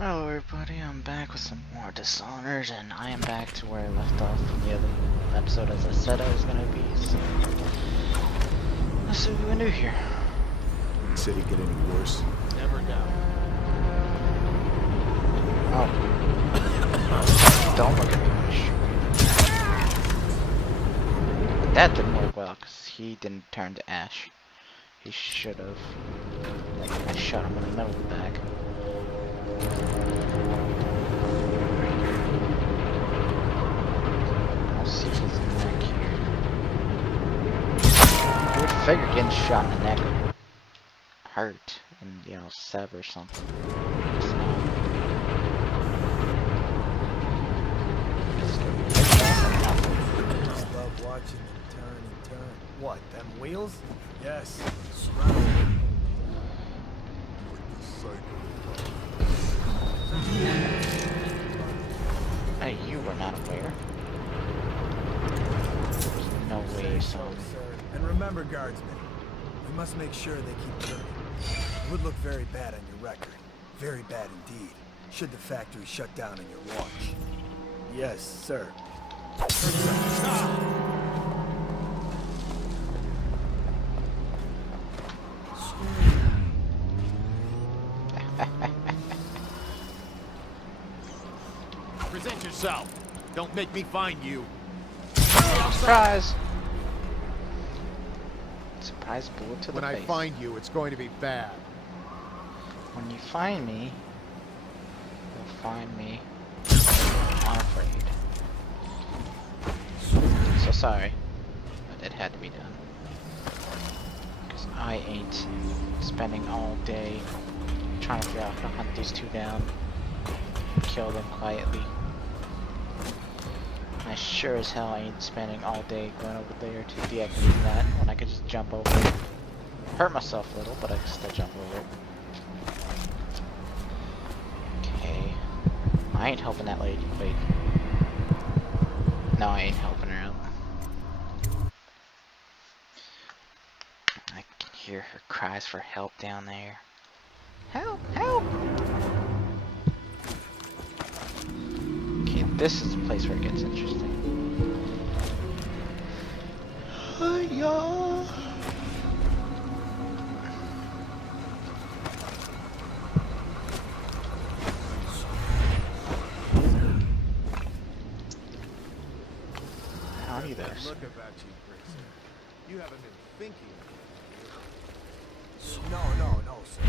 Hello everybody, I'm back with some more Dishonored, and I am back to where I left off from the other episode as I said I was gonna be, so let's see what we can do here. City get any worse? Never doubt. Oh. Don't look at me. But that didn't work well, because he didn't turn to ash. He should have. I shot him in the middle of the back. I'll see his neck here. You would figure getting shot in the neck would hurt and, you know, sever something. It's not. Just love watching them turn and turn. What, them wheels? Yes. Surround. Hey, you were not aware. There's no way you saw me. And remember, guardsmen, we must make sure they keep turning. It would look very bad on your record. Very bad indeed. Should the factory shut down on your watch. Yes, sir. Present yourself. Don't make me find you. Surprise! Surprise bullet to the When I face. find you, it's going to be bad. When you find me, you'll find me unafraid. So sorry, but it had to be done. Because I ain't spending all day trying to figure out how to hunt these two down, kill them quietly. I sure as hell ain't spending all day going over there to deactivate that when I could just jump over it. Hurt myself a little, but I can still jump over it. Okay. I ain't helping that lady. Wait. No, I ain't helping her out. I can hear her cries for help down there. Help! Help! Okay, this is the place where it gets interesting. Hi-ya! Howdy there, sir. Look about you, Grace. You haven't been thinking. No, sir.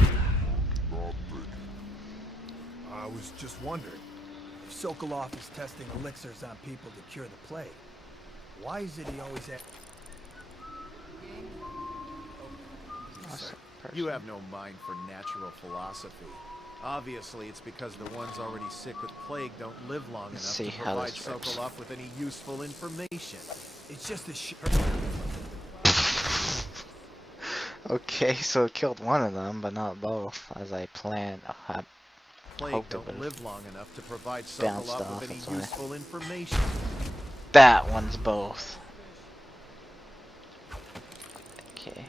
I was just wondering. If Sokolov is testing elixirs on people to cure the plague, why is it he always has... Awesome You person. have no mind for natural philosophy. Obviously, it's because the ones already sick with plague don't live long enough See to how provide this works. Sokolov with any useful information. It's just a sh... Okay, so it killed one of them, but not both, as I planned. Oh, I Plague hoped it don't would've live long enough to provide bounced Sokolov off, with any that's why. useful information. That one's both. Okay.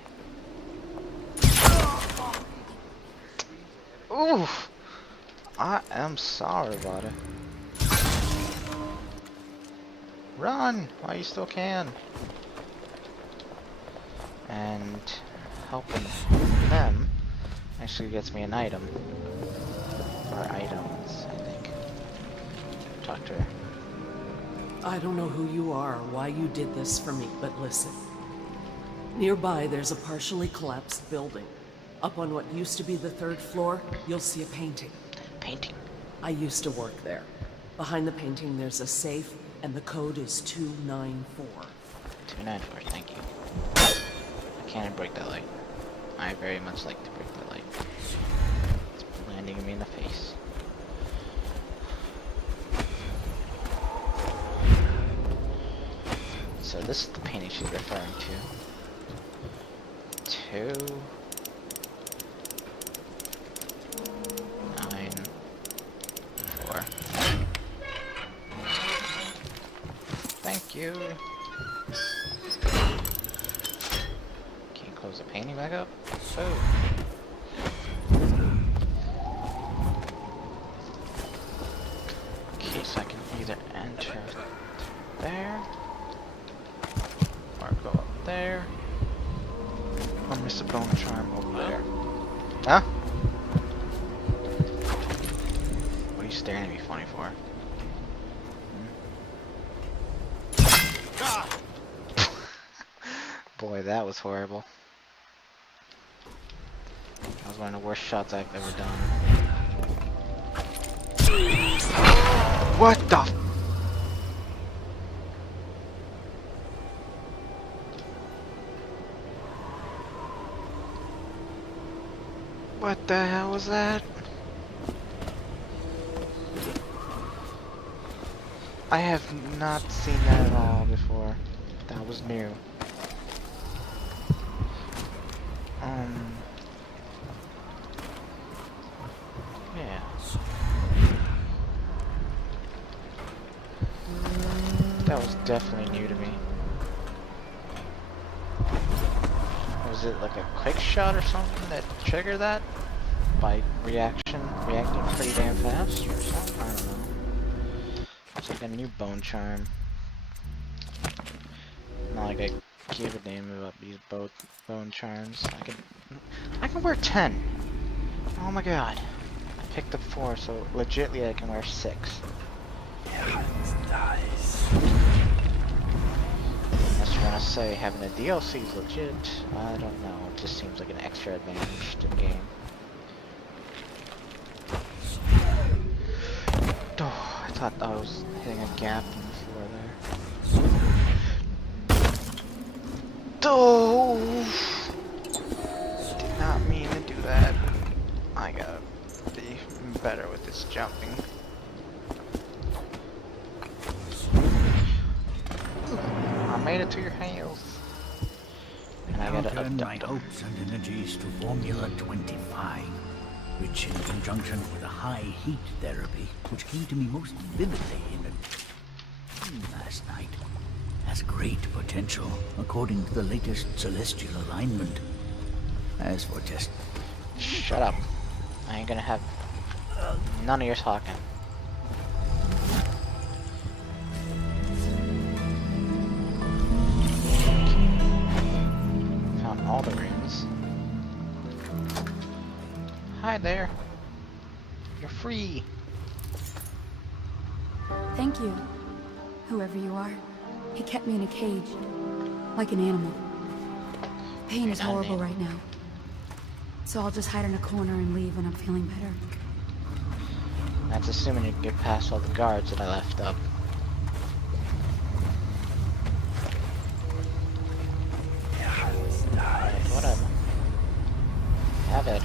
Oof! I am sorry about it. Run while you still can. And helping them actually gets me an item. Or items, I think. Talk to her. I don't know who you are or why you did this for me, but listen. Nearby, there's a partially collapsed building. Up on what used to be the 3rd floor, you'll see a painting. Painting. I used to work there. Behind the painting, there's a safe, and the code is 294. 294, thank you. I can't break that light. I very much like to break that light. It's landing me in the face. So this is the painting she's referring to. 294. Thank you. Can you close the painting back up? Oh. So I can either enter there, or go up there, or miss a bone charm over there. Huh? What are you staring at me funny for? Boy, that was horrible. That was one of the worst shots I've ever done. What the f- What the hell was that? I have not seen that at all before. That was new. Yeah. That was definitely new to me. Was it like a quick shot or something that triggered that? By reacting pretty damn fast or something? I don't know. It's like a new bone charm. Not like I give a damn about these both bone charms. I can wear 10. Oh my god. I picked up 4, so legitly I can wear 6. Unless you're gonna say having a DLC is legit. I don't know. It just seems like an extra advantage to the game. Oh, I thought I was hitting a gap in the floor there. Oh! Did not mean to do that. I gotta be better with this jumping. I made it to your house. And I gotta Turn my abduct them. hopes and energies to Formula 25, which in conjunction with a high heat therapy, which came to me most vividly in a dream last night, has great potential according to the latest celestial alignment. As for just... Shut up. I ain't gonna have none of your talking. Found all the rooms. Hi there. You're free. Thank you, whoever you are. He kept me in a cage, like an animal. Pain is horrible right now. So I'll just hide in a corner and leave when I'm feeling better. That's assuming you can get past all the guards that I left up. Alright, whatever. Have it.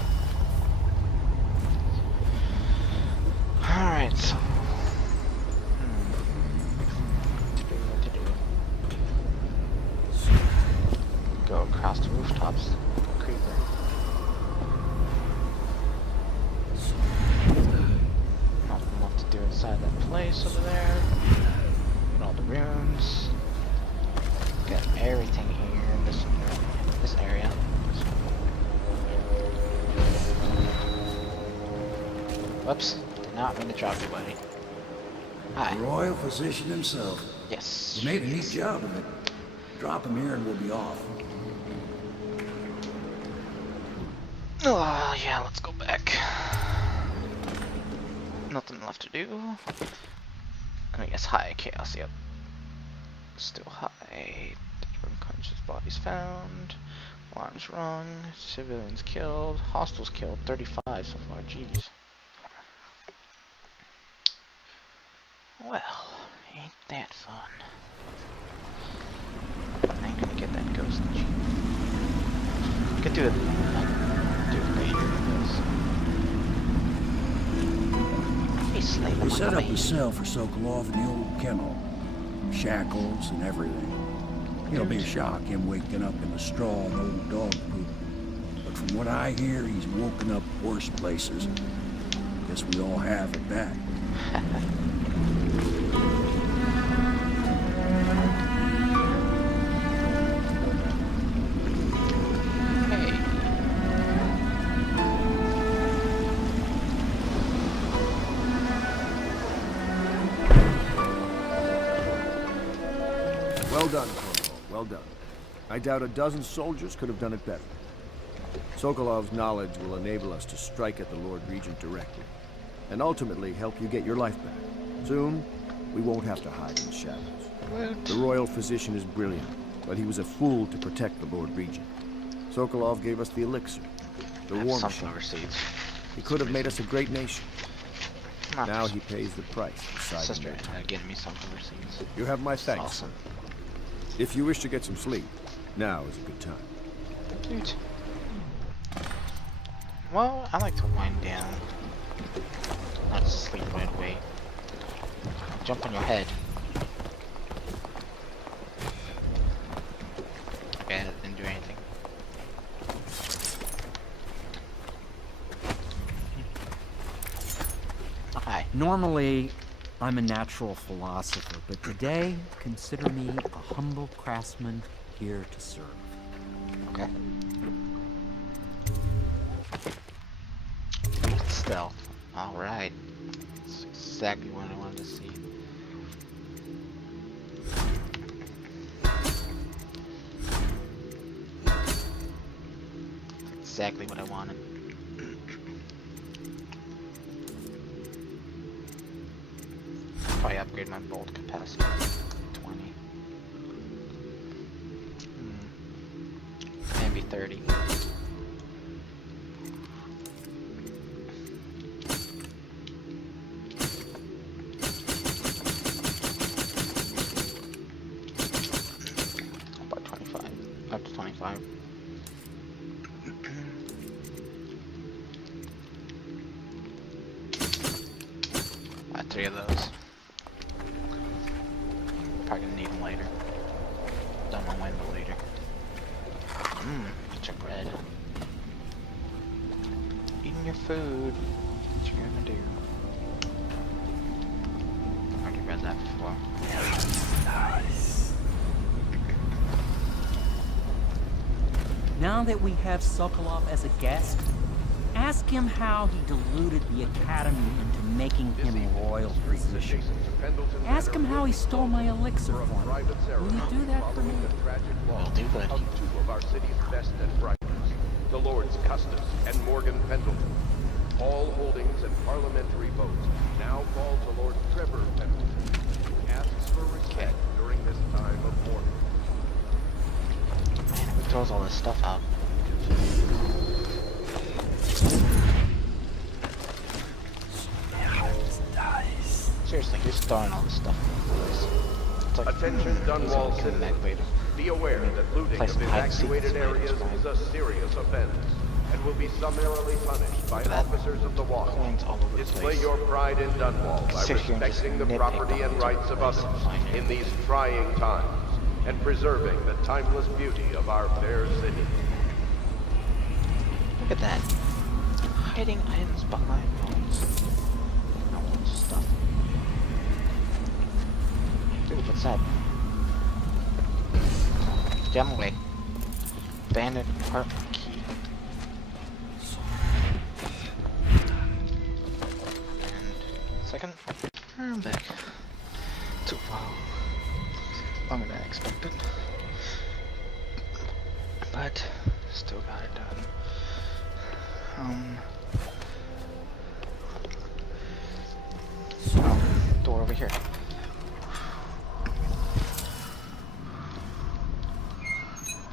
Alright, so... What to do? Go across the rooftops. Creeper. Nothing left to do inside that place over there. Get all the rooms. Got everything here in this area. Whoops. Did not mean to drop you, buddy. Hi. The royal physician himself. Yes. You made a neat job of it. Drop him here and we'll be off. Oh, yeah, let's go back. Nothing left to do. I guess high chaos, yep. Still high. Unconscious bodies found. Alarms rung. Civilians killed. Hostiles killed. 35 so far, jeez. Well, ain't that fun. I ain't gonna get that ghost cheap. Could do it. Do it later, because he's slaving We like set a up a baby. cell for Sokolov in the old kennel. Shackles and everything. It'll be a shock him waking up in the straw and old dog poop. But from what I hear, he's woken up worse places. Guess we all have at that. Hey. Well done, Corporal. Well done. I doubt a dozen soldiers could have done it better. Sokolov's knowledge will enable us to strike at the Lord Regent directly, and ultimately help you get your life back. Soon, we won't have to hide in the shadows. What? The royal physician is brilliant, but he was a fool to protect the Lord Regent. Sokolov gave us the elixir, the war Something machine. overseas. He could have made us a great nation. Not Now for he pays the price for siding sister their time. getting me something overseas. You have my It's thanks. awesome. If you wish to get some sleep, now is a good time. Dude. Well, I like to wind down. Not just sleep right away. Jump on your head. Okay, I didn't do anything. Hi. Normally, I'm a natural philosopher, but today, consider me a humble craftsman here to serve. Okay. Stealth. Alright. That's exactly what I wanted to see. Exactly what I wanted. Probably upgrade my bolt capacity. 20. Maybe 30. About 25. Up to 25. About 3 of those. Probably gonna need them later. Don't know when, but later. Eat your bread. Eating your food. What you gonna do? Already read that before. Now that we have Sokolov as a guest, ask him how he deluded the Academy into making him a royal physician. Ask him how he stole my elixir for me. Will you do that for me? Will do, buddy. Of two of our city's best and brightest, the Lords Custis and Morgan Pendleton. All holdings and parliamentary votes now fall to Lord Trevor Pendleton, who asks for respect during this time of mourning. Man, who throws all this stuff out? Seriously, who's throwing all this stuff? It's like, Attention he's gonna Dunwall come citizens. back later. Be aware that looting Place of some hide and seek evacuated this way, areas that's is fine. a serious offense and will be summarily punished by Look at that. officers of the watch. Coins all over the Display place. your pride in Dunwall by Sit here and just respecting the nitpick property on and the rights of place others and find it. in these trying times and preserving the timeless beauty of our fair city. Look at that. Hiding items behind walls. No one's stuff. Dude, what's that? Get away. Abandoned apartment key. And second, I'm back. Took a while. Longer than I expected. But still got it done. Door over here.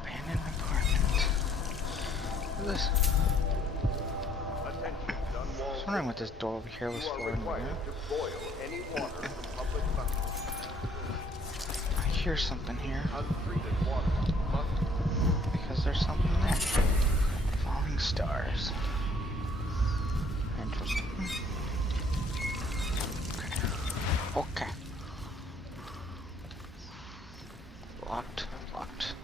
Abandoned apartment. Look at this. Attention Dunwall. I was wondering what this door over here was You for. are required to boil any water from public buckets. I hear something here. Untreated water must Because there's something there. Falling stars. Interesting. Okay. Okay. Blocked. Blocked.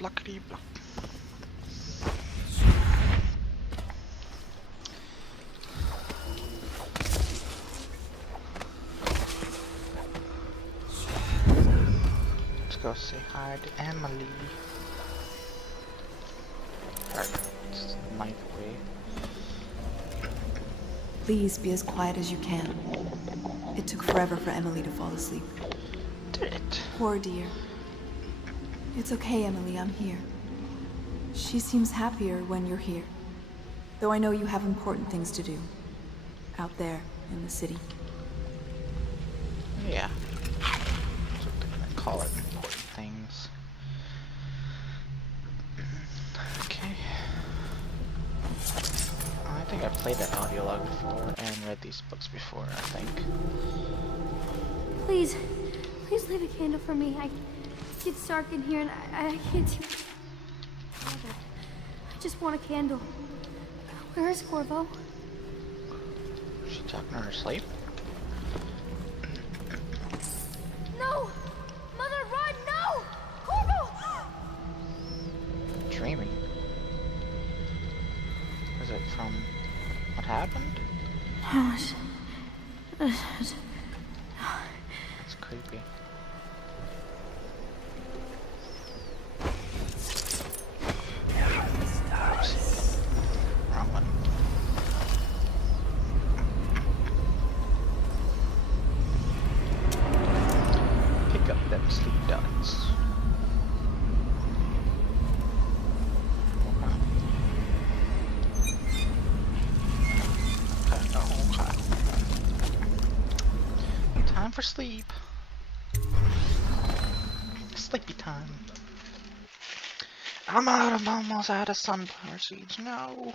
Blockety block. Let's go say hi to Emily. Alright, it's the ninth way. Please be as quiet as you can. It took forever for Emily to fall asleep. did it. Poor dear. It's okay, Emily, I'm here. She seems happier when you're here. Though I know you have important things to do. Out there, in the city. Yeah. That's what they're gonna call it, important things. Okay. I think I've played that audio log before and read these books before, I think. Please, please leave a candle for me. It's dark in here and I can't see. I just want a candle. Where is Corvo? Is she talking in her sleep? No! Mother, run! No! Corvo! Dreaming. Is it from what happened? It's creepy. Oops. Wrong one. Pick up them sleep dots. Time for sleep. Sleepy time. I'm almost out of sunflower seeds. No.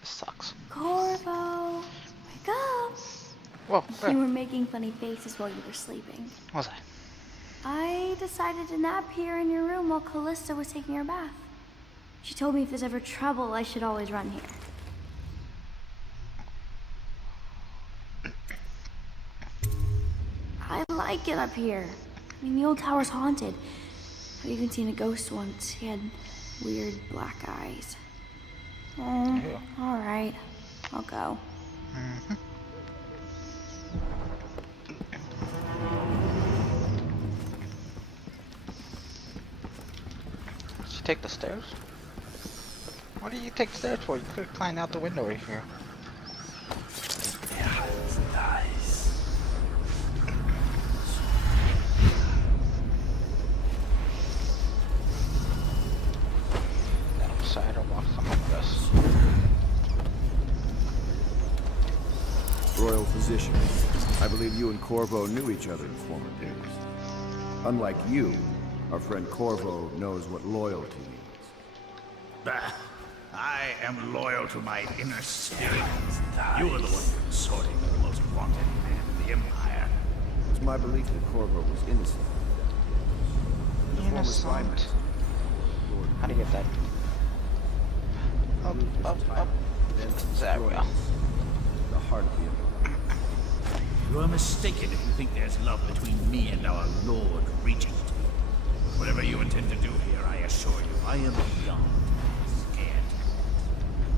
This sucks. Corvo, wake up! Whoa. You were making funny faces while you were sleeping. What was I decided to nap here in your room while Callista was taking her bath. She told me if there's ever trouble, I should always run here. I like it up here. I mean, the old tower's haunted. I've even seen a ghost once. He had weird black eyes. Oh, alright. I'll go. Did you take the stairs? What do you take the stairs for? You could have climbed out the window right here. Yeah, it's nice. Outside or walk among us. Royal physician, I believe you and Corvo knew each other in former days. Unlike you, our friend Corvo knows what loyalty means. Bah, I am loyal to my inner spirit. You are the one consorting with the most wanted man in the Empire. It's my belief that Corvo was innocent. Innocent. How do you get that? Up, up, up. There we go. The heart of the Empire. You are mistaken if you think there's love between me and our Lord Regent. Whatever you intend to do here, I assure you, I am beyond scared.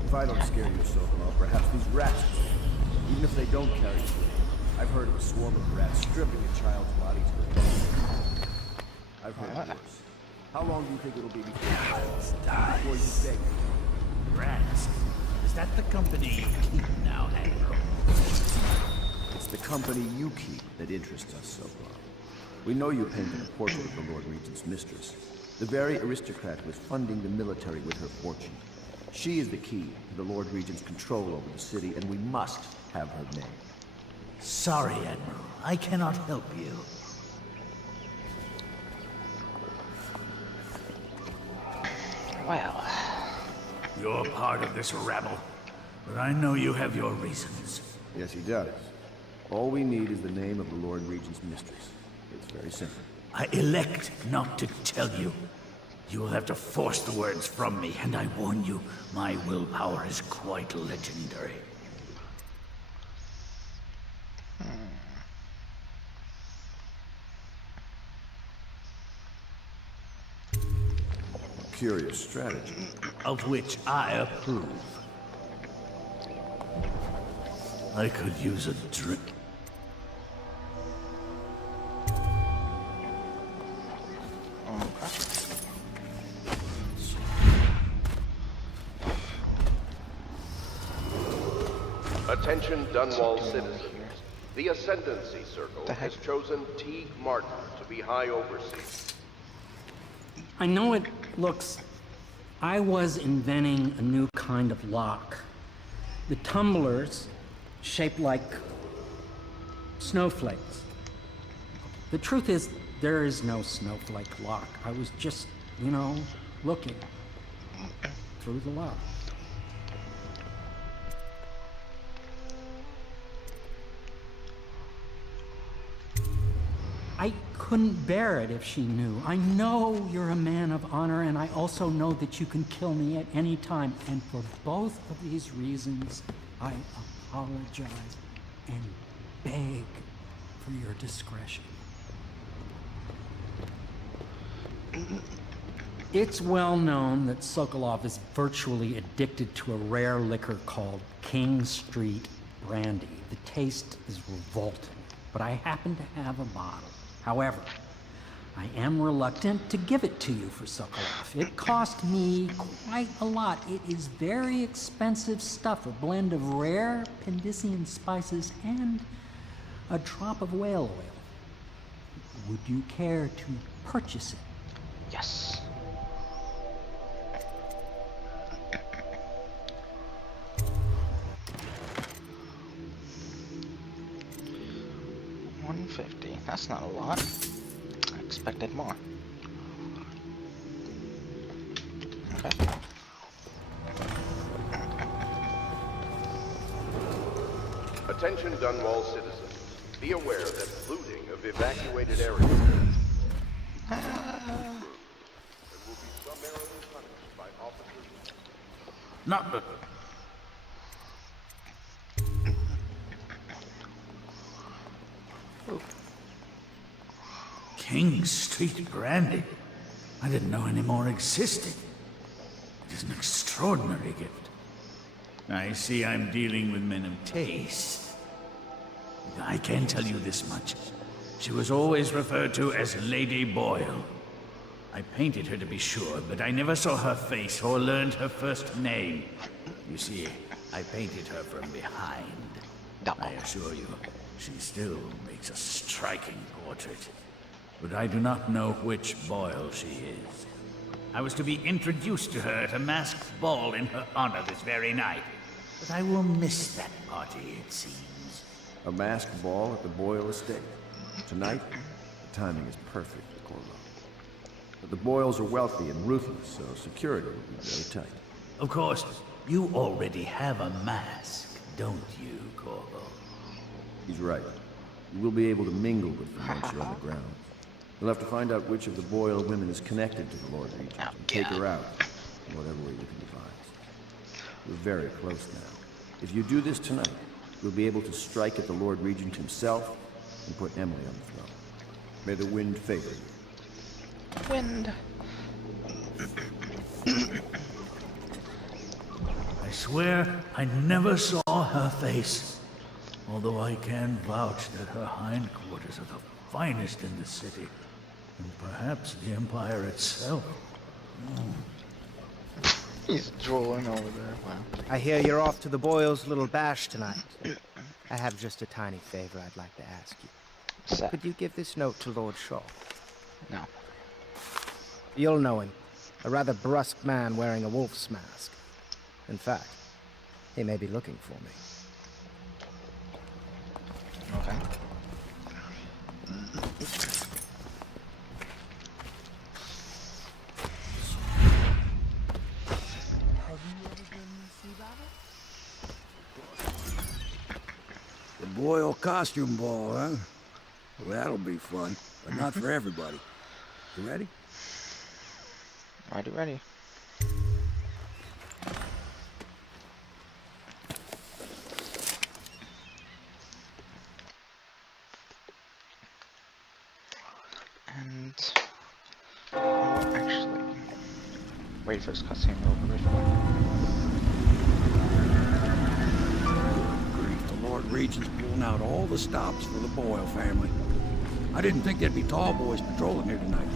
If I don't scare you, Sokolov, perhaps these rats will. Even if they don't carry through. I've heard of a swarm of rats stripping a child's body to the bone. I've heard worse. How long do you think it'll be before you beg? Rats? Is that the company you keep now, Admiral? It's the company you keep that interests us, Sokolov. We know you painted a portrait of the Lord Regent's mistress, the very aristocrat who is funding the military with her fortune. She is the key to the Lord Regent's control over the city, and we must have her name. Sorry, Admiral. I cannot help you. Well. You're part of this rabble, but I know you have your reasons. Yes, he does. All we need is the name of the Lord Regent's mistress. It's very simple. I elect not to tell you. You will have to force the words from me, and I warn you, my willpower is quite legendary. Curious strategy. Of which I approve. I could use a drink. Attention Dunwall citizens. The Ascendancy Circle has chosen Teague Martin to be High Overseer. I know it looks... I was inventing a new kind of lock. The tumblers, shaped like snowflakes. The truth is, there is no snowflake lock. I was just, you know, looking through the lock. I couldn't bear it if she knew. I know you're a man of honor, and I also know that you can kill me at any time. And for both of these reasons, I apologize and beg for your discretion. It's well known that Sokolov is virtually addicted to a rare liquor called King Street Brandy. The taste is revolting, but I happen to have a bottle. However, I am reluctant to give it to you for Sokolov. It cost me quite a lot. It is very expensive stuff, a blend of rare Pendician spices and a drop of whale oil. Would you care to purchase it? Yes. $150. That's not a lot. I expected more. Okay. Attention Dunwall citizens. Be aware that looting of evacuated areas and will be summarily punished by officers. Not the... King Street Brandy? I didn't know any more existed. It is an extraordinary gift. I see I'm dealing with men of taste. I can tell you this much. She was always referred to as Lady Boyle. I painted her to be sure, but I never saw her face or learned her first name. You see, I painted her from behind. I assure you, she still makes a striking portrait. But I do not know which Boyle she is. I was to be introduced to her at a masked ball in her honor this very night. But I will miss that party, it seems. A masked ball at the Boyle estate. Tonight, the timing is perfect for Corvo. But the Boyles are wealthy and ruthless, so security will be very tight. Of course, you already have a mask, don't you, Corvo? He's right. You will be able to mingle with them once you're on the ground. You'll have to find out which of the Boyle women is connected to the Lord Regent and take her out in whatever way you can devise. We're very close now. If you do this tonight, we'll be able to strike at the Lord Regent himself and put Emily on the throne. May the wind favor you. Wind. I swear I never saw her face. Although I can vouch that her hindquarters are the finest in the city. And perhaps the Empire itself. He's drooling over there. Wow. I hear you're off to the Boyles' little bash tonight. I have just a tiny favor I'd like to ask you. Could you give this note to Lord Shaw? No. You'll know him. A rather brusque man wearing a wolf's mask. In fact, he may be looking for me. Okay. The Boyle costume ball, huh? Well, that'll be fun, but not for everybody. You ready? Ready. And actually, wait for this cutscene to open before. The Lord Regent's pulling out all the stops for the Boyle family. I didn't think there'd be tall boys patrolling here tonight.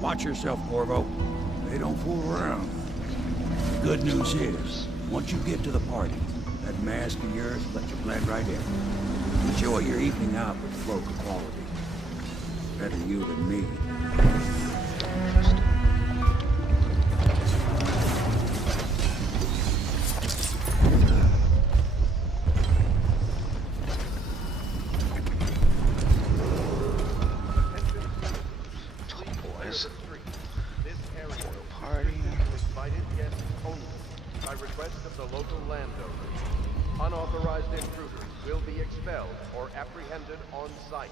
Watch yourself, Corvo. They don't fool around. The good news is, once you get to the party, That mask of yours will let you blend right in. Enjoy your evening out with folk of quality. Better you than me. Boys. This area Party. invited guests only by request of the local landowners. Unauthorized intruders will be expelled or apprehended on site.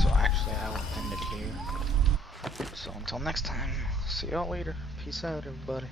So actually, I will end it here. So until next time, see y'all later. Peace out, everybody.